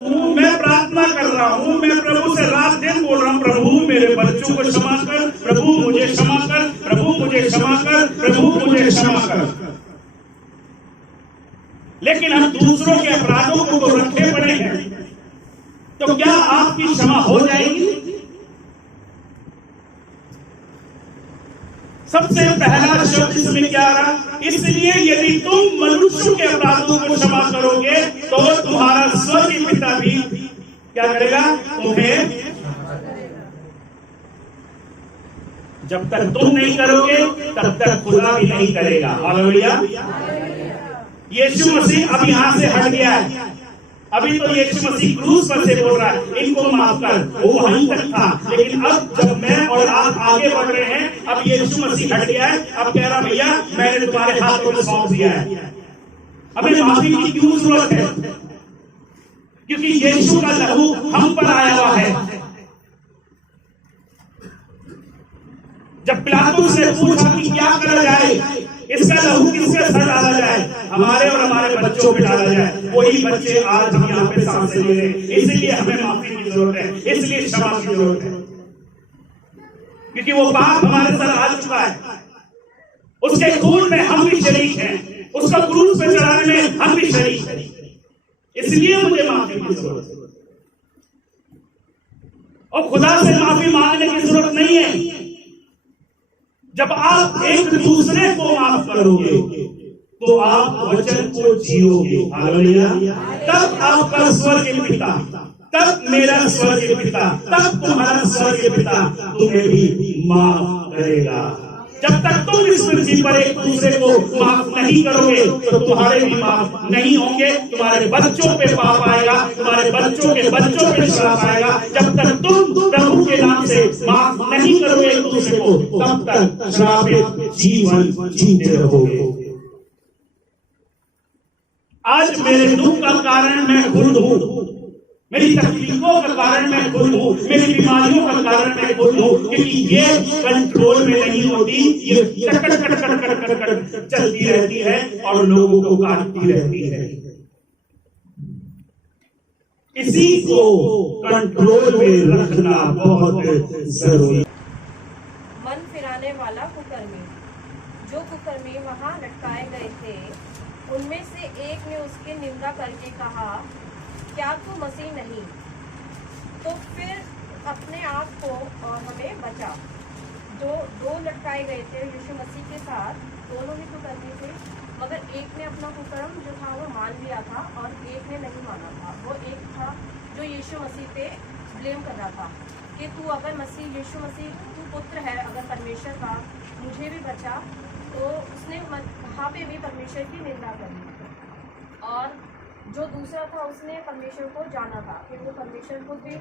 मैं प्रार्थना कर रहा हूँ, मैं प्रभु से रात दिन बोल रहा हूँ, प्रभु मेरे बच्चों को क्षमा कर, प्रभु मुझे क्षमा कर, प्रभु मुझे क्षमा कर, प्रभु मुझे क्षमा कर। लेकिन हम दूसरों के अपराधों को तो रखे पड़े हैं, तो क्या आपकी क्षमा हो जाएगी? सबसे पहला शब्द इसमें क्या रहा? इसलिए यदि तुम मनुष्यों के अपराधों को क्षमा करोगे तो तुम्हारा स्वर्गीय पिता भी क्या करेगा? तुम्हें। जब तक तुम नहीं करोगे तब तक खुदा भी नहीं करेगा। हालेलुया। यीशु मसीह अब यहां से हट गया है। अभी तो यीशु मसीह क्रूस पर से बोल रहा है इनको माफ कर, वो वहीं तक था। लेकिन अब जब मैं और आप आगे बढ़ रहे हैं, अब यीशु मसीह हट गया है। अब कह रहा भैया मैंने तुम्हारे हाथों में सौंप दिया है, अभी माफी की क्यों जरूरत है? क्योंकि यीशु का लहू हम पर आया हुआ है। जब पिलातुस ने पूछा कि क्या करा जाए, इसका लहू किसके सर डाला जाए? हमारे और हमारे बच्चों पे डाला जाए। वही बच्चे आज हम यहाँ पे सांस ले रहे हैं। इसलिए हमें माफी की जरूरत है, इसलिए क्षमा की जरूरत है, क्योंकि वो पाप हमारे सर आ चुका है। उसके खून में हम भी शरीक हैं, उसका क्रूस पे चढ़ाने में हम भी शरीक हैं। इसलिए मुझे माफी की जरूरत है। और खुदा से माफी मांगने की जरूरत नहीं है। जब आप एक दूसरे को माफ करोगे तो आप वचन को जियोगे। हालेलुया। तब आपका स्वर्गीय पिता, तब मेरा स्वर्गीय पिता, तब तुम्हारा स्वर्गीय पिता तुम्हें भी माफ करेगा। जब तक तुम इस पृथ्वी पर एक दूसरे को माफ नहीं करोगे तो तुम्हारे भी माफ नहीं होंगे। तुम्हारे बच्चों पे पाप आएगा, तुम्हारे बच्चों के बच्चों पे श्राप आएगा। जब तक तुम प्रभु के नाम से माफ नहीं करोगे एक दूसरे को, तब तक श्रापित जीवन जीते रहोगे। आज मेरे दुख का कारण मैं खुद हूं, मेरी तकलीफों का कारण मैं खुद हूं, मेरी बीमारियों का कारण मैं खुद हूं, क्योंकि ये कंट्रोल में नहीं होती। ये कट चलती रहती है और लोगों को काटती रहती है। इसी को कंट्रोल में रखना बहुत जरूरी। मन फिराने वाला कुकर्मी, जो कुकर्मी वहां लटकाए गए थे, उनमें से एक ने उसकी निंदा करके कहा, क्या तू मसीह नहीं? तो फिर अपने आप को और हमें बचा। जो दो लटकाए गए थे यीशु मसीह के साथ, दोनों ही कुकर्मी थे, मगर एक ने अपना कुकर्म जो था वो मान लिया था और एक ने नहीं माना था। वो एक था जो यीशु मसीह पे ब्लेम कर रहा था कि तू अगर मसीह, यीशु मसीह तू पुत्र है अगर परमेश्वर का, मुझे भी बचा। तो उसने वहाँ पे भी परमेश्वर की निंदा करी। और जो दूसरा था उसने परमेश्वर को जाना था, फिर वो परमेश्वर को भी,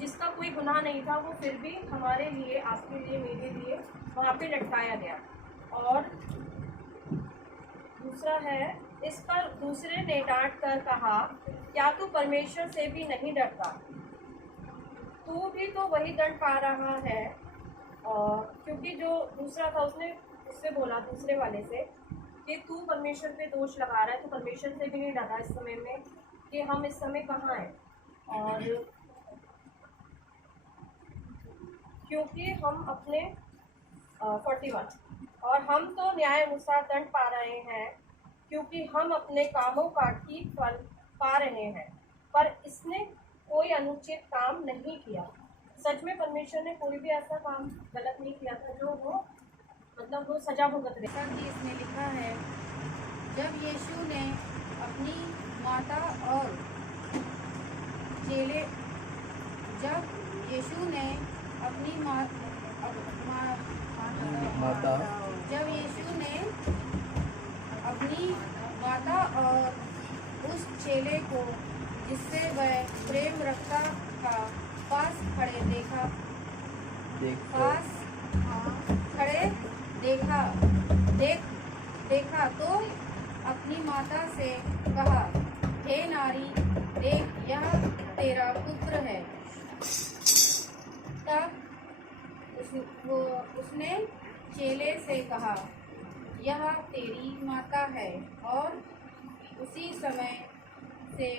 जिसका कोई गुनाह नहीं था, वो फिर भी हमारे लिए, आपके लिए, मेरे लिए वहाँ पे लटकाया गया। और दूसरा है, इस पर दूसरे ने डांट कर कहा, क्या तू परमेश्वर से भी नहीं डरता? तू भी तो वही दंड पा रहा है। और क्योंकि जो दूसरा था उसने उससे बोला, दूसरे वाले से, कि तू परमेश्वर पे दोष लगा रहा है, तो परमेश्वर से भी नहीं डरा इस समय में कि हम इस समय कहाँ हैं। और क्योंकि हम अपने 41 और हम तो न्याय अनुसार दंड पा रहे हैं, क्योंकि हम अपने कामों का ठीक फल पा रहे हैं, पर इसने कोई अनुचित काम नहीं किया। सच में परमेश्वर ने कोई भी ऐसा काम गलत नहीं किया था जो वो मतलब वो सजा भुगत रहे। इसमें लिखा है, जब यीशु ने अपनी माता और चेले जब यीशु ने अपनी माता जब यीशु ने अपनी माता और उस चेले को जिससे वह प्रेम रखता था पास खड़े देखा तो अपनी माता से कहा, हे नारी, देख यह तेरा पुत्र है। तब उसने चेले से कहा, यह तेरी माता है। और उसी समय से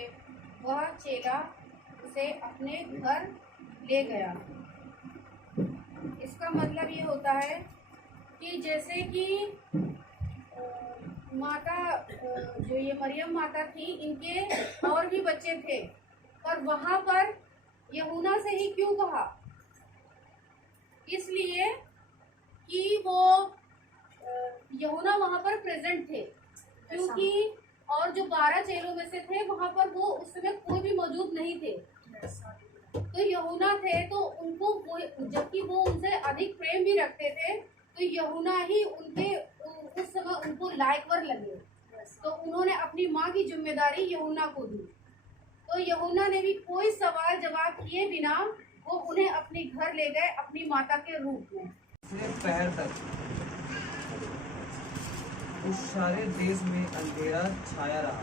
वह चेला उसे अपने घर ले गया। इसका मतलब ये होता है कि जैसे कि माता जो ये मरियम माता थी, इनके और भी बच्चे थे, पर वहाँ पर यूहन्ना से ही क्यों कहा? इसलिए कि वो यूहन्ना वहाँ पर प्रेजेंट थे, क्योंकि और जो 12 चेलों में से थे वहाँ पर वो उस समय कोई भी मौजूद नहीं थे। तो यूहन्ना थे, तो उनको जबकि वो उनसे अधिक प्रेम भी रखते थे, तो यूहन्ना ही उनके उस समय उनको लायकवर लगे, तो उन्होंने अपनी माँ की जिम्मेदारी यूहन्ना को दी। तो यूहन्ना ने भी कोई सवाल जवाब किए बिना वो उन्हें अपने घर ले गए अपनी माता के रूप में। तीसरे पहर तक उस सारे देश में अंधेरा छाया रहा।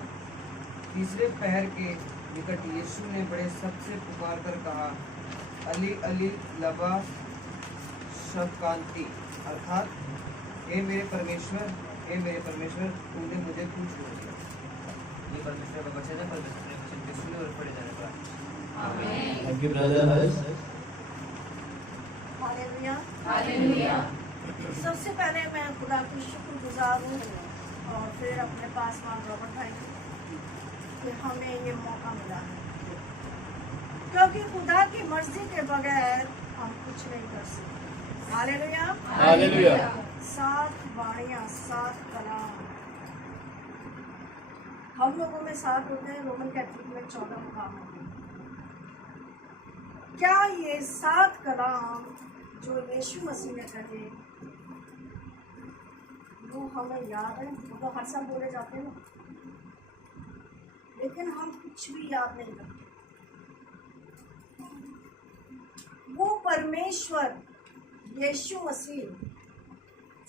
तीसरे पहर के निकट यीशु ने बड़े शब्द से पुकार कर कहा, अली अली लबा शबक्तानी, अर्थात हे मेरे परमेश्वर तूने मुझे क्यों छोड़ दिया। ये परमेश्वर का वचन है। परमेश्वर के वचन के सुने और पढ़े जाने पर आमीन। Thank you, brother. Hallelujah. Hallelujah. सबसे पहले मैं खुदा की शुक्रगुजार हूँ और फिर अपने पासवान रॉबर्ट भाई कि हमें ये मौका मिला है, क्योंकि खुदा की मर्जी के बगैर हम कुछ नहीं कर सकते। हालेलुया। Hallelujah. 7 वाणियाँ, 7 कलाम। हम लोगों में 7 होते हैं, रोमन कैथोलिक में 14 मुकाम होते हैं। क्या ये 7 कलाम जो यीशु मसीह ने कहे वो हमें याद है? वो तो हर साल बोले जाते हैं ना, लेकिन हम कुछ भी याद नहीं करते। वो परमेश्वर यीशु मसीह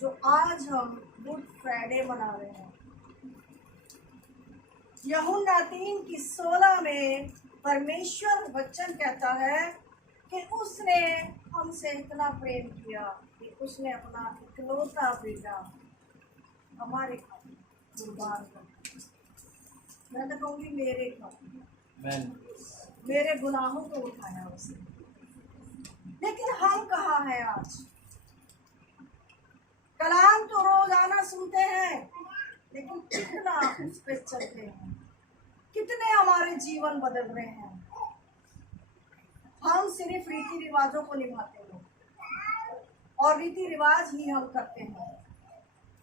जो आज हम गुड फ्राइडे मना रहे हैं, यूहन्ना 3:16 में परमेश्वर वचन कहता है कि उसने हमसे इतना प्रेम किया कि उसने अपना इकलौता बेटा हमारे खातिर कुर्बान कर दिया। मैं तो कहूँगी मेरे खातिर, मेरे गुनाहों को उठाया उसने। लेकिन हम कहाँ हैं आज? कलाम तो रोजाना सुनते हैं, लेकिन कितना उस पे चलते हैं, कितने हमारे जीवन बदल रहे हैं। हम सिर्फ रीति रिवाजों को निभाते हैं और रीति रिवाज ही हम करते हैं।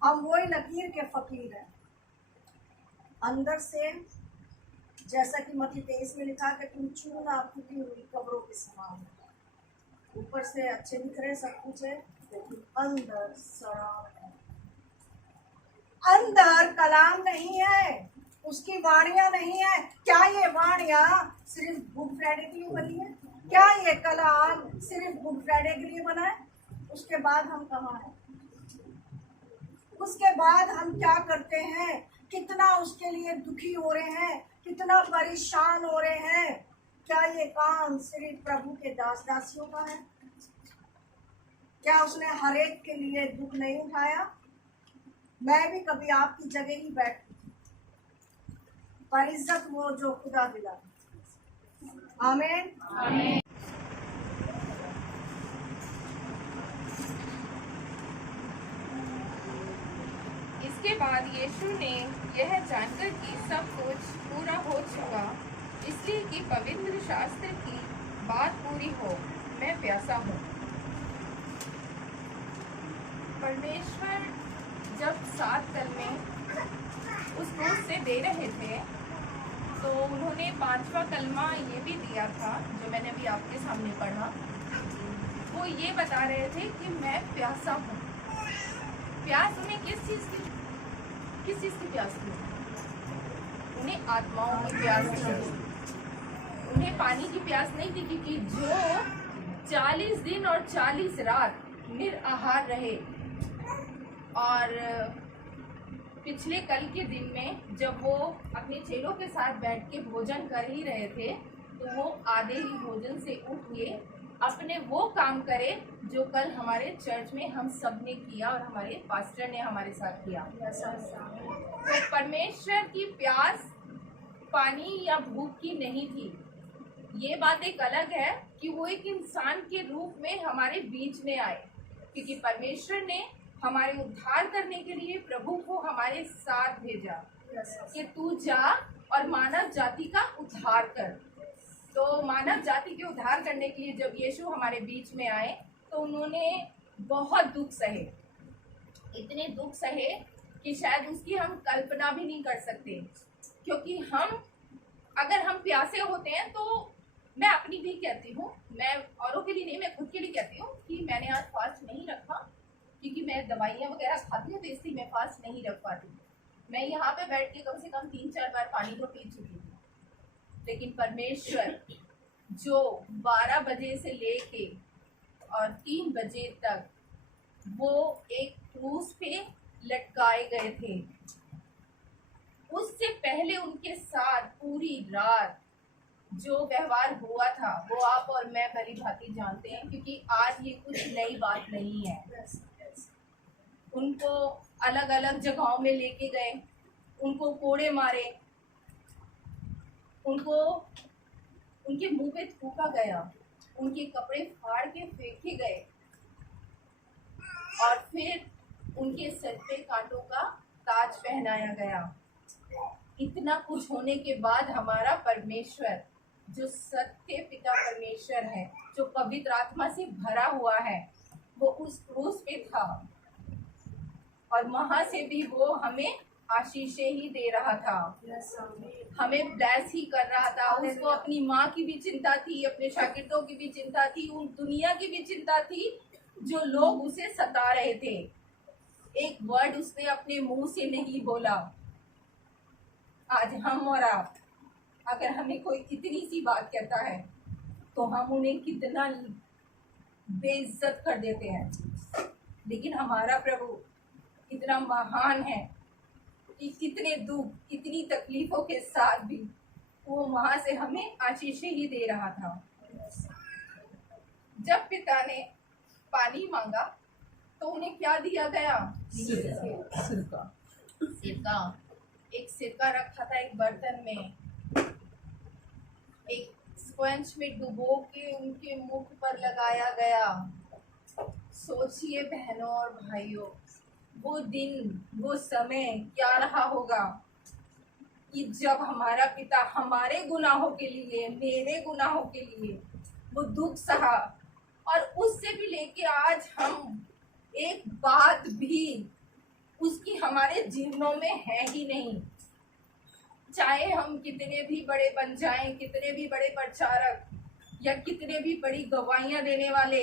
हम वही लकीर के फकीर हैं। अंदर से जैसा कि मत्ती 23 में लिखा कि तुम चूना फूटी हुई कब्रों के समान हो। ऊपर से अच्छे दिख रहे सब कुछ है, लेकिन अंदर शराब है। अंदर कलाम नहीं है, उसकी वाणियां नहीं है। क्या ये वाणियां सिर्फ गुड फ्राइडे के लिए बनी है? क्या ये कलाम सिर्फ गुड फ्राइडे के लिए बना है? उसके बाद हम कहाँ हैं? उसके बाद हम क्या करते हैं? कितना उसके लिए दुखी हो रहे हैं, कितना परेशान हो रहे हैं। क्या ये काम सिर्फ प्रभु के दास दासियों का है? क्या उसने हर एक के लिए दुख नहीं उठाया? मैं भी कभी आपकी जगह ही बैठती थी, पर इज्जत वो जो खुदा दिला। आमीन। आमीन। इसके बाद यीशु ने यह जानकर कि सब कुछ पूरा हो चुका, इसलिए कि पवित्र शास्त्र की बात पूरी हो, मैं प्यासा हूँ। परमेश्वर जब 7 कलमे उस क्रूस से दे रहे थे, तो उन्होंने 5वां कलमा ये भी दिया था जो मैंने अभी आपके सामने पढ़ा। वो ये बता रहे थे कि मैं प्यासा हूँ। प्यास उन्हें किस चीज़ की प्यास थी? उन्हें आत्माओं की प्यास थी, उन्हें पानी की प्यास नहीं थी, क्योंकि जो 40 दिन और 40 रात निराहार रहे और पिछले कल के दिन में जब वो अपने चेलों के साथ बैठ के भोजन कर ही रहे थे, तो वो आधे ही भोजन से उठ के अपने वो काम करे जो कल हमारे चर्च में हम सब ने किया और हमारे पास्टर ने हमारे साथ किया। तो परमेश्वर की प्यास पानी या भूख की नहीं थी। ये बात एक अलग है कि वो एक इंसान के रूप में हमारे बीच में आए, क्योंकि परमेश्वर ने हमारे उद्धार करने के लिए प्रभु को हमारे साथ भेजा कि तू जा और मानव जाति का उद्धार कर। तो मानव जाति के उद्धार करने के लिए जब यीशु हमारे बीच में आए तो उन्होंने बहुत दुख सहे, इतने दुख सहे कि शायद उसकी हम कल्पना भी नहीं कर सकते। क्योंकि अगर हम प्यासे होते हैं तो मैं अपनी भी कहती हूँ, मैं औरों के लिए नहीं, मैं खुद के लिए कहती हूँ कि मैंने आज फास्ट नहीं रखा क्योंकि मैं दवाइयाँ वगैरह खाती हूँ तो इसलिए मैं फास्ट नहीं रख पाती। मैं यहाँ पे बैठ के कम से कम 3-4 बार पानी तो पी चुकी थी। लेकिन परमेश्वर जो 12 बजे से लेके और 3 बजे तक वो एक क्रूस पे लटकाए गए थे, उससे पहले उनके साथ पूरी रात जो व्यवहार हुआ था वो आप और मैं भली भांति जानते हैं, क्योंकि आज ये कुछ नई बात नहीं है। उनको अलग अलग जगहों में लेके गए, उनको कोड़े मारे, उनको उनके मुंह पे थूका गया, उनके कपड़े फाड़ के फेंके गए और फिर उनके सर पे कांटों का ताज पहनाया गया। इतना कुछ होने के बाद हमारा परमेश्वर जो सत्य पिता परमेश्वर है, जो पवित्र आत्मा से भरा हुआ है, वो उस क्रूस पे था और वहां से भी वो हमें आशीषें ही दे रहा था, हमें ब्लेस ही कर रहा था। उसको अपनी माँ की भी चिंता थी, अपने शागिर्दों की भी चिंता थी, उन दुनिया की भी चिंता थी जो लोग उसे सता रहे थे। एक वर्ड उसने अपने मुंह से नहीं बोला। आज हम और आप, अगर हमें कोई इतनी सी बात कहता है तो हम उन्हें कितना बेइज्जत कर देते हैं, लेकिन हमारा प्रभु इतना महान है कि कितने दुख, इतनी तकलीफों के साथ भी वो वहां से हमें आशीषें ही दे रहा था। जब पिता ने पानी मांगा तो उन्हें क्या दिया गया? सिरका। एक सिरका रखा था एक बर्तन में, एक स्पंज में डुबो के उनके मुख पर लगाया गया। सोचिए बहनों और भाइयों, वो दिन, वो समय क्या रहा होगा कि जब हमारा पिता हमारे गुनाहों के लिए, मेरे गुनाहों के लिए वो दुख सहा, और उससे भी लेके आज हम एक बात भी उसकी हमारे जीवनों में है ही नहीं। चाहे हम कितने भी बड़े बन जाएं, कितने भी बड़े प्रचारक या कितने भी बड़ी गवाहियां देने वाले,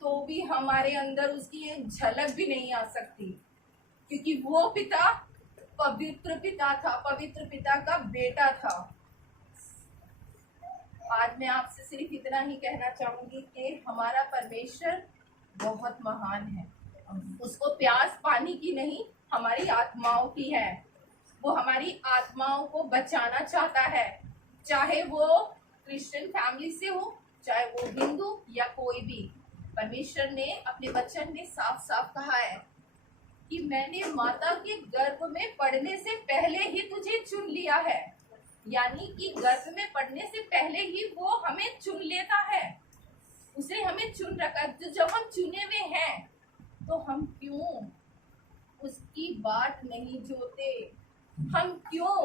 तो भी हमारे अंदर उसकी एक झलक भी नहीं आ सकती, क्योंकि वो पिता पवित्र पिता था, पवित्र पिता का बेटा था। आज मैं आपसे सिर्फ इतना ही कहना चाहूंगी कि हमारा परमेश्वर बहुत महान है। उसको प्यास पानी की नहीं, हमारी आत्माओं की है। वो हमारी आत्माओं को बचाना चाहता है, चाहे वो क्रिश्चियन फैमिली से हो, चाहे वो हिंदू या कोई भी। परमेश्वर ने अपने वचन में साफ साफ कहा है कि मैंने माता के गर्भ में पड़ने से पहले ही तुझे चुन लिया है। यानी कि गर्भ में पड़ने से पहले ही वो हमें चुन लेता है, उसने हमें चुन रखा। तो जब हम चुने हुए हैं तो हम क्यों उसकी बात नहीं जोते, हम क्यों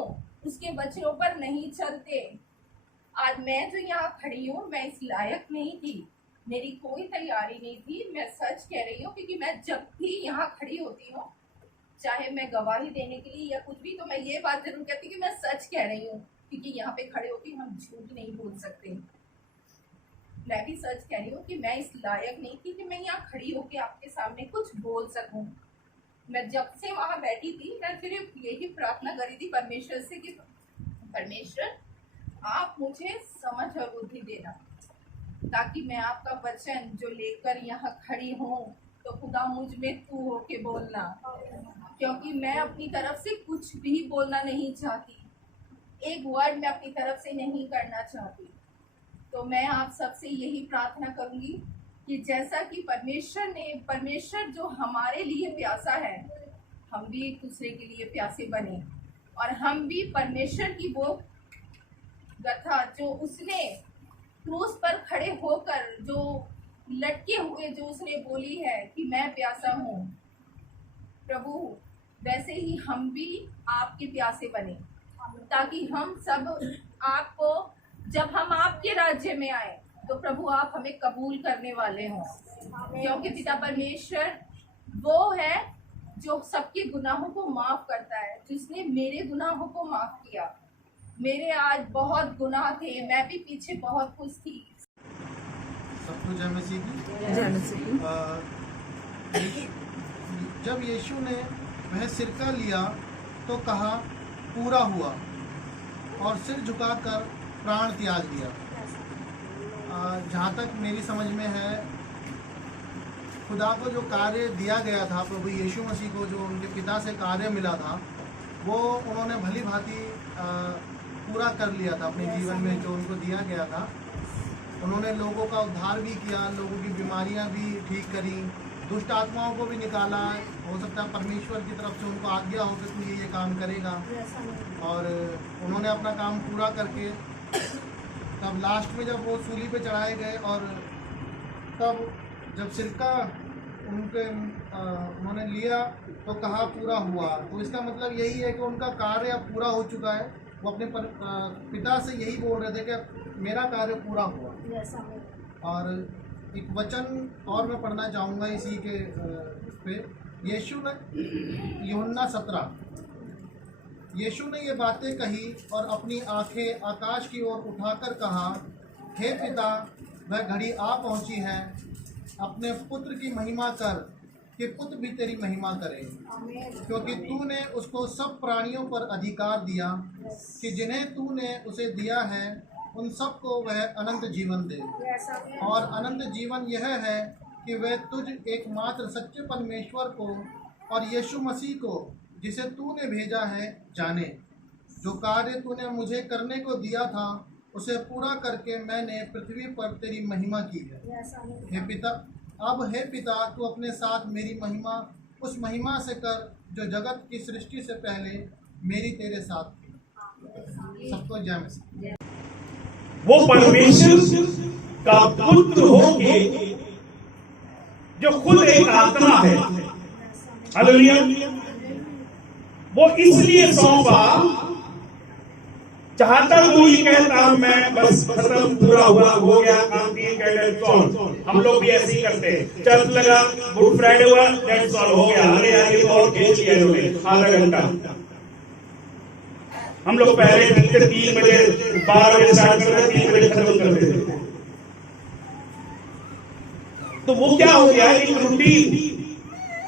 उसके वचनों पर नहीं चलते। आज मैं जो यहाँ खड़ी हूँ, मैं इस लायक नहीं थी, मेरी कोई तैयारी नहीं थी। मैं सच कह रही हूँ, क्योंकि मैं जब भी यहाँ खड़ी होती हूँ, चाहे मैं गवाही देने के लिए या कुछ भी, तो मैं ये बात जरूर कहती हूँ कि मैं सच कह रही हूँ, क्योंकि यहाँ पे खड़े होकर हम झूठ नहीं बोल सकते। मैं भी सच कह रही हूँ कि मैं इस लायक नहीं थी कि मैं यहाँ खड़ी होकर आपके सामने कुछ बोल सकूँ। मैं जब से वहाँ बैठी थी, मैं सिर्फ यही प्रार्थना करी थी परमेश्वर से कि परमेश्वर आप मुझे समझ और बुद्धि देना, ताकि मैं आपका वचन जो लेकर यहाँ खड़ी हूँ, तो खुदा मुझ में तू होके बोलना, क्योंकि मैं अपनी तरफ से कुछ भी बोलना नहीं चाहती, एक वर्ड मैं अपनी तरफ से नहीं करना चाहती। तो मैं आप सबसे यही प्रार्थना करूंगी कि जैसा कि परमेश्वर जो हमारे लिए प्यासा है, हम भी एक दूसरे के लिए प्यासे बने, और हम भी परमेश्वर की वो कथा जो उसने क्रूस पर खड़े होकर जो लटके हुए जो उसने बोली है कि मैं प्यासा हूँ प्रभु, वैसे ही हम भी आपके प्यासे बने, ताकि हम सब आपको, जब हम आपके राज्य में आए तो प्रभु आप हमें कबूल करने वाले हों, क्योंकि पिता परमेश्वर वो है जो सबके गुनाहों को माफ करता है, जिसने मेरे गुनाहों को माफ किया। मेरे आज बहुत गुनाह थे, मैं भी पीछे बहुत खुश थी। सबको जय मसीह की। जब यीशु ने वह सिरका लिया तो कहा पूरा हुआ, और सिर झुकाकर प्राण त्याग दिया। जहाँ तक मेरी समझ में है, खुदा को जो कार्य दिया गया था, प्रभु यीशु मसीह को जो उनके पिता से कार्य मिला था, वो उन्होंने भली भांति पूरा कर लिया था अपने जीवन में। जो उनको दिया गया था, उन्होंने लोगों का उद्धार भी किया, लोगों की बीमारियां भी ठीक करी, दुष्ट आत्माओं को भी निकाला। हो सकता है परमेश्वर की तरफ से उनको आज्ञा हो कि तू ये काम करेगा, और उन्होंने अपना काम पूरा करके तब लास्ट में जब वो सूली पे चढ़ाए गए, और तब जब सिरका उन्होंने लिया तो कहा पूरा हुआ। तो इसका मतलब यही है कि उनका कार्य अब पूरा हो चुका है। वो अपने पिता से यही बोल रहे थे कि मेरा कार्य पूरा हुआ। और एक वचन और मैं पढ़ना चाहूँगा इसी के पे। यीशु ने यूहन्ना 17, यीशु ने ये बातें कही और अपनी आंखें आकाश की ओर उठाकर कहा, हे पिता, वह घड़ी आ पहुंची है, अपने पुत्र की महिमा कर कि पुत्र भी तेरी महिमा करे, क्योंकि तूने उसको सब प्राणियों पर अधिकार दिया कि जिन्हें तूने उसे दिया है उन सबको वह अनंत जीवन दे। और अनंत जीवन यह है कि वे तुझ एकमात्र सच्चे परमेश्वर को और यीशु मसीह को जिसे तूने भेजा है जाने। जो कार्य तूने मुझे करने को दिया था उसे पूरा करके मैंने पृथ्वी पर तेरी महिमा की है। हे पिता, अब हे पिता, तू अपने साथ मेरी महिमा उस महिमा से कर जो जगत की सृष्टि से पहले मेरी तेरे साथ थी। सबको जय मसीह। वो परमेश्वर का पुत्र होके जो खुद एक आत्मा है, हालेलुया, वो इसलिए सौंपा, चाहता तो ये कहता मैं बस खत्म, पूरा हुआ, हो गया काम, 3 कैंडल सॉल्व। हम लोग भी ऐसे ही करते हैं, चर्च लगा, गुड फ्राइडे हुआ, दैट सॉल्व हो गया। अरे यार ये तो और खींच लिया इन्होंने आधा घंटा। हम लोग पहले 3 बजे 12 बजे स्टार्ट करते, 3 बजे खत्म करते थे। तो वो क्या हो गया, एक रूटीन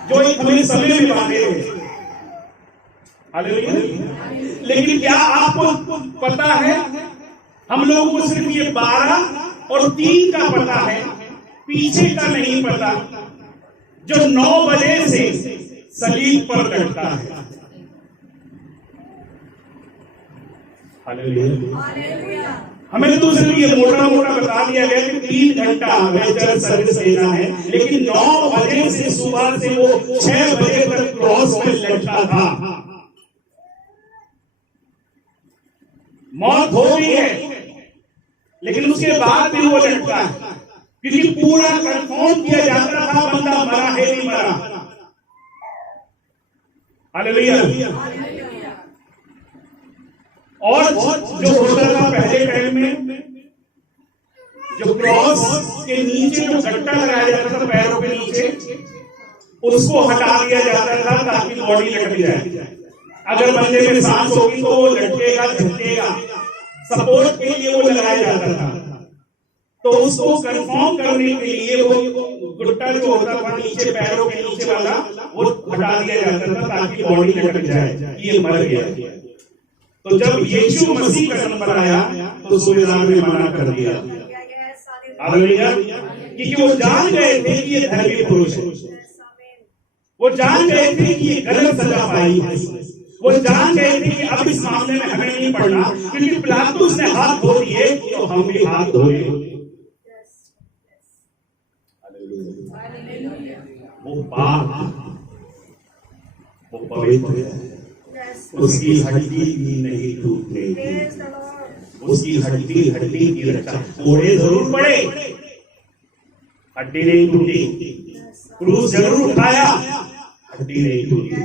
जो एक हमें समय में बांधे हुए। हालेलुया। लेकिन क्या आपको पता है, हम लोगों को सिर्फ ये 12 और 3 का पता है, पीछे का नहीं पता, जो 9 बजे से सलीब पर लटका है। हालेलुया। हमें तो सिर्फ ये मोटा मोटा बता दिया गया कि 3 घंटा हमें चर्च सर्विस देना है, लेकिन 9 बजे से सुबह से वो 6 बजे तक क्रॉस में लटका था। मौत हो गई है, लेकिन उसके बाद भी वो लटका है, क्योंकि पूरा कंफर्म किया जाता था बंदा मरा है नहीं मरा। हालेलुया। और जो होता था पहले टाइम में, जो क्रॉस के नीचे जो गट्टा लगाया जाता था पैरों के नीचे, उसको हटा दिया जाता था ताकि बॉडी लटक जाए। अगर बंदे में सांस होगी तो वो लटकेगा, झटकेगा, सपोर्ट के लिए वो लगाया जाता था। तो उसको कंफर्म करने के लिए वो गुट्टा जो होता था नीचे पैरों के नीचे वाला, वो हटा दिया जाता था ताकि बॉडी लटक जाए, ये मर गया। तो जब यीशु मसीह का नंबर आया तो सूबेदार ने मना कर दिया। हालेलुया। क्योंकि वो जान गए थे कि ये धर्मी पुरुष है, वो जान गए थे कि ये गलत सजा पाई है, वो जान गए थे कि अब इस मामले में हमें नहीं पढ़ना, क्योंकि पिलातुस ने हाथ धो दिए तो हम भी हाथ धोए। वो पाक, वो पवित्र है, उसकी हड्डी भी नहीं टूटने की, उसकी हड्डी हड्डी की रक्षा। कोड़े जरूर पड़े, हड्डी नहीं टूटी, क्रूस जरूर उठाया, हड्डी नहीं टूटी,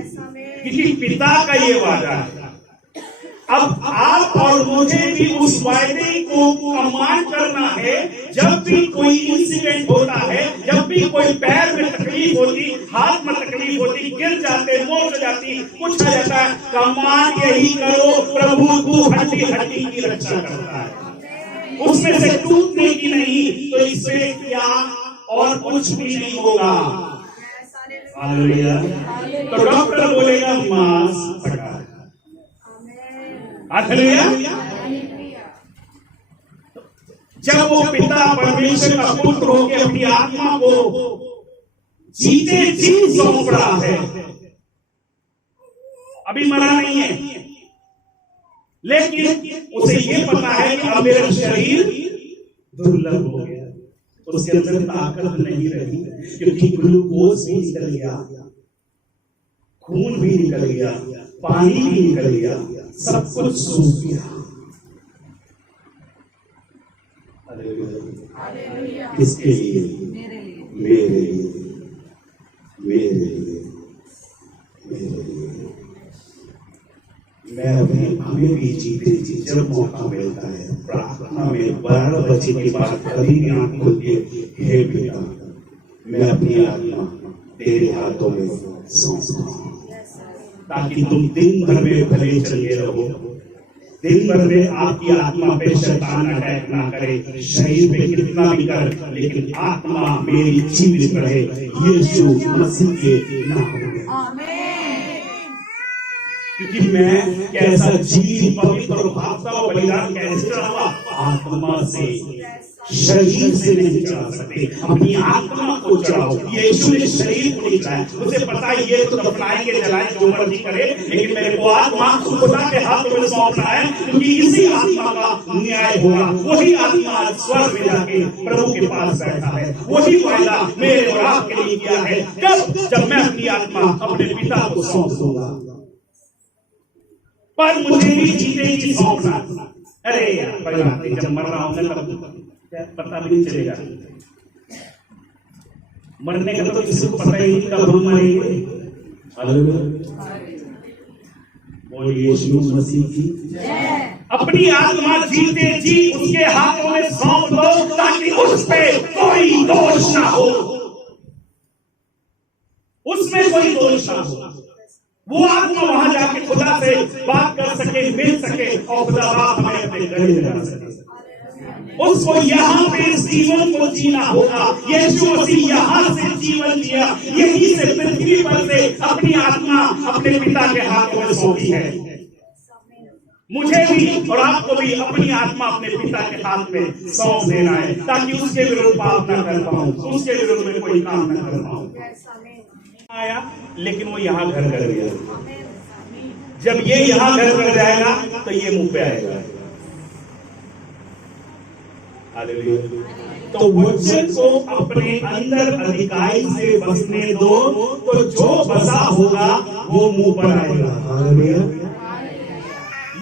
क्योंकि पिता का ये वादा है। अब आप और मुझे भी उस वायदे को प्रमाण करना है। जब भी कोई इंसिडेंट होता है, जब भी कोई पैर में तकलीफ होती, हाथ में तकलीफ होती, गिर जाते, मोच जाती, कुछ आ जाता है, कमांड यही करो, प्रभु तू हड्डी हड्डी की रक्षा करता है, उसमें से टूटने की नहीं, तो इससे क्या और कुछ भी नहीं होगा। हालेलुया। तो डॉक्टर बोलेगा मांस फटा, हालेलुया। जब वो पिता परमेश्वर का पुत्र होकर अपनी आत्मा को जीते जी सौंप रहा है, अभी मरा नहीं है, लेकिन उसे ये पता है कि अब मेरा शरीर दुर्लभ हो गया, उसके अंदर ताकत नहीं रही, क्योंकि ग्लूकोज भी निकल गया, खून भी निकल गया, पानी भी निकल गया, सब कुछ सूख गया। किसके लिए? मेरे लिए, मेरे लिए, मेरे लिए। मैं अपने हमें भी जीते जी जब मौका मिलता है प्रार्थना में 12 बजे के बाद कभी भी आंख खुलती है, हे बेटा मैं अपनी आत्मा तेरे हाथों में सौंपता हूं, ताकि तुम दिन भर में भले चले रहो, दिन भर में आपकी आत्मा पे शैतान अटैक ना करे, शरीर पे कितना भी कर, लेकिन आत्मा मेरी जीवित रहे यीशु मसीह के नाम में। क्योंकि मैं कैसा जीव पवित्र और भावता हुआ बलिदान कैसे चढ़ावा? आत्मा से, शरीर से नहीं चढ़ा सकते, अपनी आत्मा को चढ़ाओ। यीशु ने शरीर को नहीं चढ़ाया, उसे पता है ये तो दफनाएंगे जलाएंगे जो मर्जी करे, लेकिन मेरे को आत्मा खुदा के हाथों में सौंपना है, क्योंकि इसी आत्मा का न्याय होगा। वही आत्मा स्वर्ग में जाके प्रभु के पास बैठा है, वही वायदा मेरे और आपके लिए किया है। कब? जब मैं अपनी आत्मा अपने पिता को सौंप दूंगा। पर मुझे भी जीते जी सौंपना। अरे यार कोई बात नहीं, जब मर रहा होगा तब पता भी नहीं चलेगा, मरने का तो किसी को पता ही नहीं कब हम मरेंगे। बोल यीशु मसीह की अपनी आत्मा जीते जी उसके हाथों में सौंप दो, ताकि उस पे कोई दोष ना हो, उसमें कोई दोष ना हो। वो आत्मा वहां जाके खुदा से बात कर सके, मिल सके, और खुदा बाप हमें अपने घर ले जा सके। उसको यहाँ पे इस जीवन को जीना होगा। यीशु मसीह यहाँ से जीवन जिया, यहीं से पृथ्वी पर से अपनी आत्मा अपने पिता के हाथों में सौंपी है। मुझे भी और आपको भी अपनी आत्मा अपने पिता के हाथ में सौंप देना है, ताकि उसके विरुद्ध पाप न कर पाऊं, उसके विरुद्ध में कोई काम न कर पाऊं। आया, लेकिन वो यहाँ घर कर गया। जब ये यहाँ घर कर जाएगा तो ये मुंह पे आएगा। तो वचन को अपने अंदर अधिकारी से बसने दो, तो जो बसा होगा वो मुंह पर आएगा।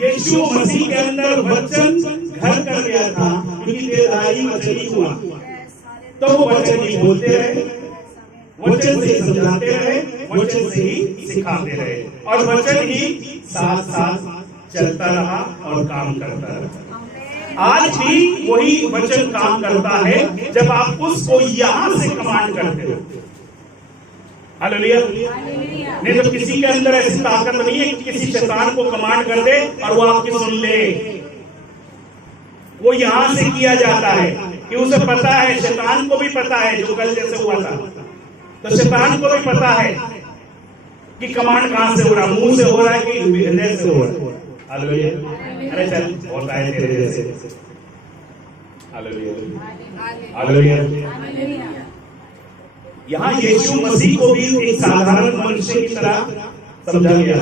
यीशु मसीह के अंदर वचन घर कर गया था, क्योंकि देदारी वचन ही हुआ, तो वो वचन ही बोलते रहे, वचन से समझाते रहे, वचन से ही सिखाते रहे, और वचन ही साथ साथ चलता रहा और काम करता रहा। आज भी वही वचन काम करता है, जब आप उसको यहां से कमांड करते हो। हालेलुया। नहीं तो किसी के अंदर ऐसी ताकत नहीं है कि किसी शैतान को कमांड कर दे और वो आपकी सुन ले। वो यहां से किया जाता है कि उसे पता है, शैतान को भी पता है, जो कल जैसे हुआ था, तो शैतान को भी पता है कि कमांड कहां से हो रहा, मुंह से हो रहा है कि हृदय से हो रहा है। हालेलुया। अरे चल होता है तेरे जैसे। हालेलुया। हालेलुया। यहाँ यीशु मसीह को भी एक साधारण मनुष्य की तरह समझा गया।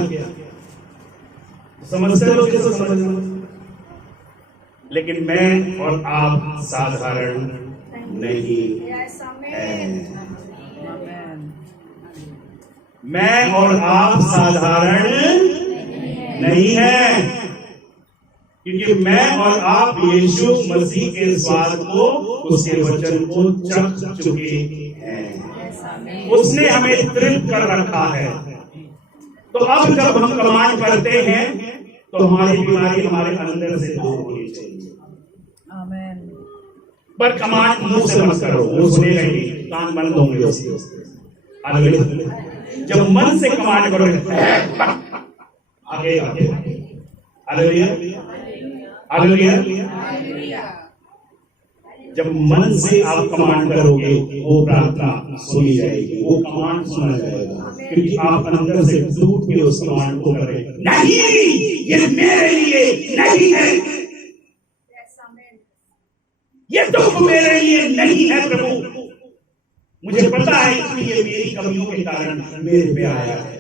समझते लोग कैसे समझना, लेकिन मैं और आप साधारण नहीं है। मैं और आप साधारण नहीं है, क्योंकि मैं और आप यीशु मसीह के स्वाद को, उसके वचन को चख चुके हैं। उसने हमें तृप्त कर रखा है। तो अब जब हम कमांड करते हैं तो हमारी बीमारी हमारे अंदर से दूर होनी चाहिए। पर कमांड मुंह से मत करो, वो सुनेगा ही नहीं, कान बंद होंगे उसके। जब मन से कमांड करोगे आगे आगे, हालेलुया हालेलुया। जब मन से आप कमांड करोगे वो प्रार्थना सुनी जाएगी, वो कमांड सुना जाएगा, क्योंकि आप अंदर से टूट के उस कमांड को कर रहे हैं। नहीं, ये मेरे लिए नहीं है, ये दुख मेरे लिए नहीं है प्रभु। मुझे पता है कि ये मेरी कमियों के कारण मेरे पे आया है,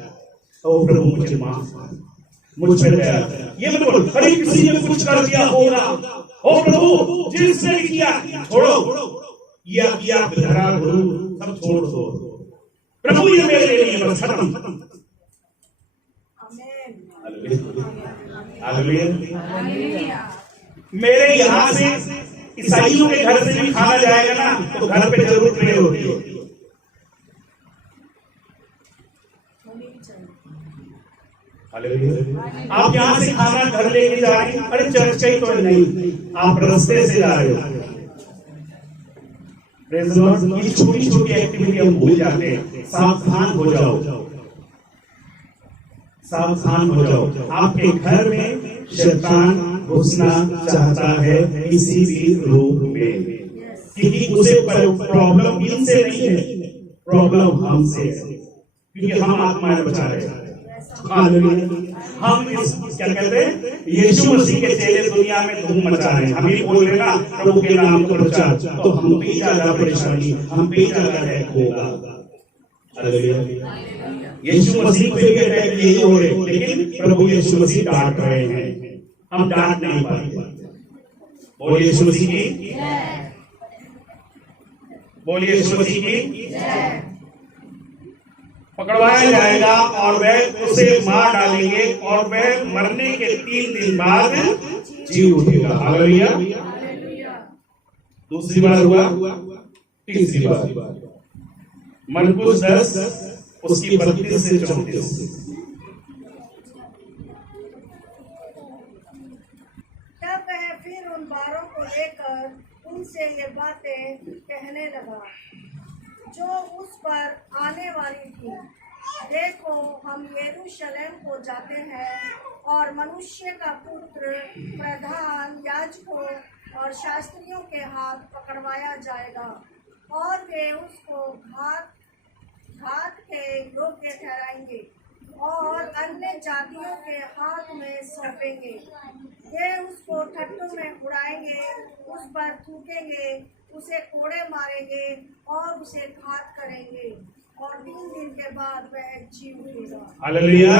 तो प्रभु मुझे माफ कर, मुझ पे दया कर। ये मत बोलो अरे किसी ने कुछ कर दिया होगा, ओ प्रभु जिसने भी किया छोड़ो, किया धरा गुरु सब छोड़ दो प्रभु, ये मेरे लिए बस खत्म। मेरे यहाँ से ईसाइयों के घर से भी खाना जाएगा ना, तो घर पे जरूर प्रेयर होती है। आप यहाँ से खाना घर लेके जा रहे हैं, अरे चर्च ही तो नहीं, आप रास्ते से जा रहे हो। ये छोटी छोटी एक्टिविटी हम भूल जाते हैं। सावधान हो जाओ, सावधान हो जाओ। आपके घर में शैतान घुसना चाहता है किसी भी रूप में, क्योंकि उसे प्रॉब्लम इनसे नहीं है, प्रॉब्लम हमसे है, क्योंकि हम आत्माएं बचा रहे हैं। हम इस क्या कहते हैं, यीशु मसीह के चेले दुनिया में धूम मचा रहे हैं। हम ही बोल रहे ना प्रभु के नाम को प्रचार, तो हम पे ज्यादा परेशानी, हम पे ज्यादा अटैक होगा। यीशु मसीह पे भी अटैक यही हो रहे, लेकिन प्रभु यीशु मसीह डांट रहे हैं, हम डांट नहीं पाते। बोलिए यीशु मसीह की, बोलिए यीशु मसीह की। पकड़वाया जाएगा और वह उसे मार डालेंगे और वह मरने के 3 दिन बाद जी उठेगा। हालेलुया। दूसरी बार हुआ, तीसरी बार मरकुस 10 उसकी 32 से 34। तब वह फिर उन बारों को लेकर उनसे ये बातें कहने लगा जो उस पर आने वाली थी। देखो हम यरूशलेम को जाते हैं और मनुष्य का पुत्र प्रधान याजकों और शास्त्रियों के हाथ पकड़वाया जाएगा और वे उसको घात के योग्य ठहराएंगे और अन्य जातियों के हाथ में सौंपेंगे। वे उसको ठट्ठों में उड़ाएंगे, उस पर थूकेंगे, उसे कोड़े मारेंगे और उसे घात करेंगे और 3 दिन के बाद वह जी उठेगा। हालेलुया।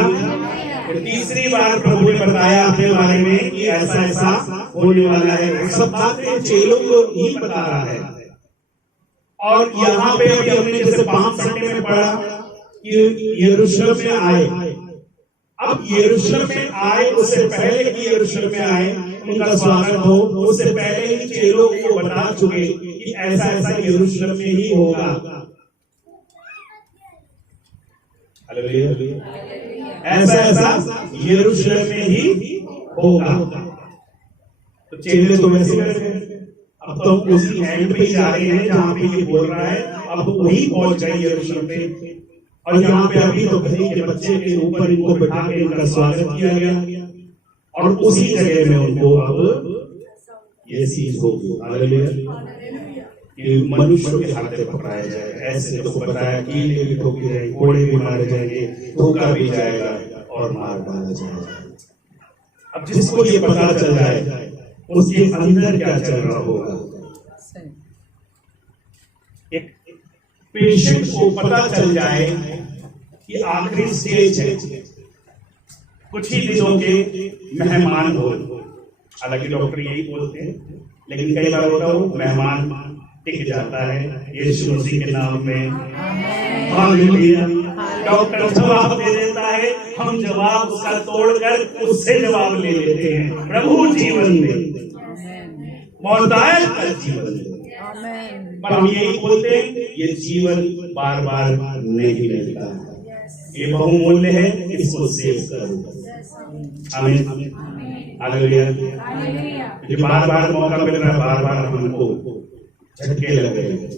तीसरी बार प्रभु ने बताया अपने बारे में कि ऐसा ऐसा होने वाला है। सब बातें चेलों को ही बता रहा है। और यहाँ पे हमने जैसे 5 संडे में पढ़ा कि यरूशलेम में आए। अब यरूशलेम में आए, उससे पहले कि यरूशलेम में आए उनका स्वागत हो, उससे पहले ही चेलों को बता चुके कि ऐसा ऐसा यरूशलेम में ही होगा। ऐसा ऐसा यरूशलेम में ही होगा। तो चेले तो वैसे वैसे, अब तो उसी एंड पे ही जा रहे हैं जहाँ पे ये बोल रहा है। अब वही पहुंच गए यरूशलेम पे, और यहाँ पे अभी तो गधे के बच्चे के ऊपर इनको बिठा के इनका स्वागत किया गया और उसी जगह में उनको अब ये चीज होगी। हालेलुया। कि मनुष्य के हाथ में पकड़ाया जाएगा। ऐसे तो बताया कि भी ठोके जाएंगे, कोड़े भी मारे जाएंगे, ठोका भी जाएगा और मार डाला जाएगा। अब जिसको ये पता चल जाए उसके अंदर क्या चल रहा होगा। एक पेशेंट को पता चल जाए कि आखिरी स्टेज है, कुछ ही दिनों के मेहमान हो। हालांकि डॉक्टर यही बोलते हैं, लेकिन कई बार होता हो मेहमान टिक जाता है यीशु मसीह के नाम में। हालेलुया। डॉक्टर जवाब दे देता है हम जवाब उसका तोड़कर उससे जवाब ले लेते हैं। प्रभु जीवन में मौदायक का जीवन में, पर हम यही बोलते हैं ये जीवन बार बार नहीं मिलता, ये बहुमूल्य है, इसको सेव करो। आमीन, हालेलुया। ये बार बार मौका मिल रहा है, बार बार हमको झटके लग रहे हैं।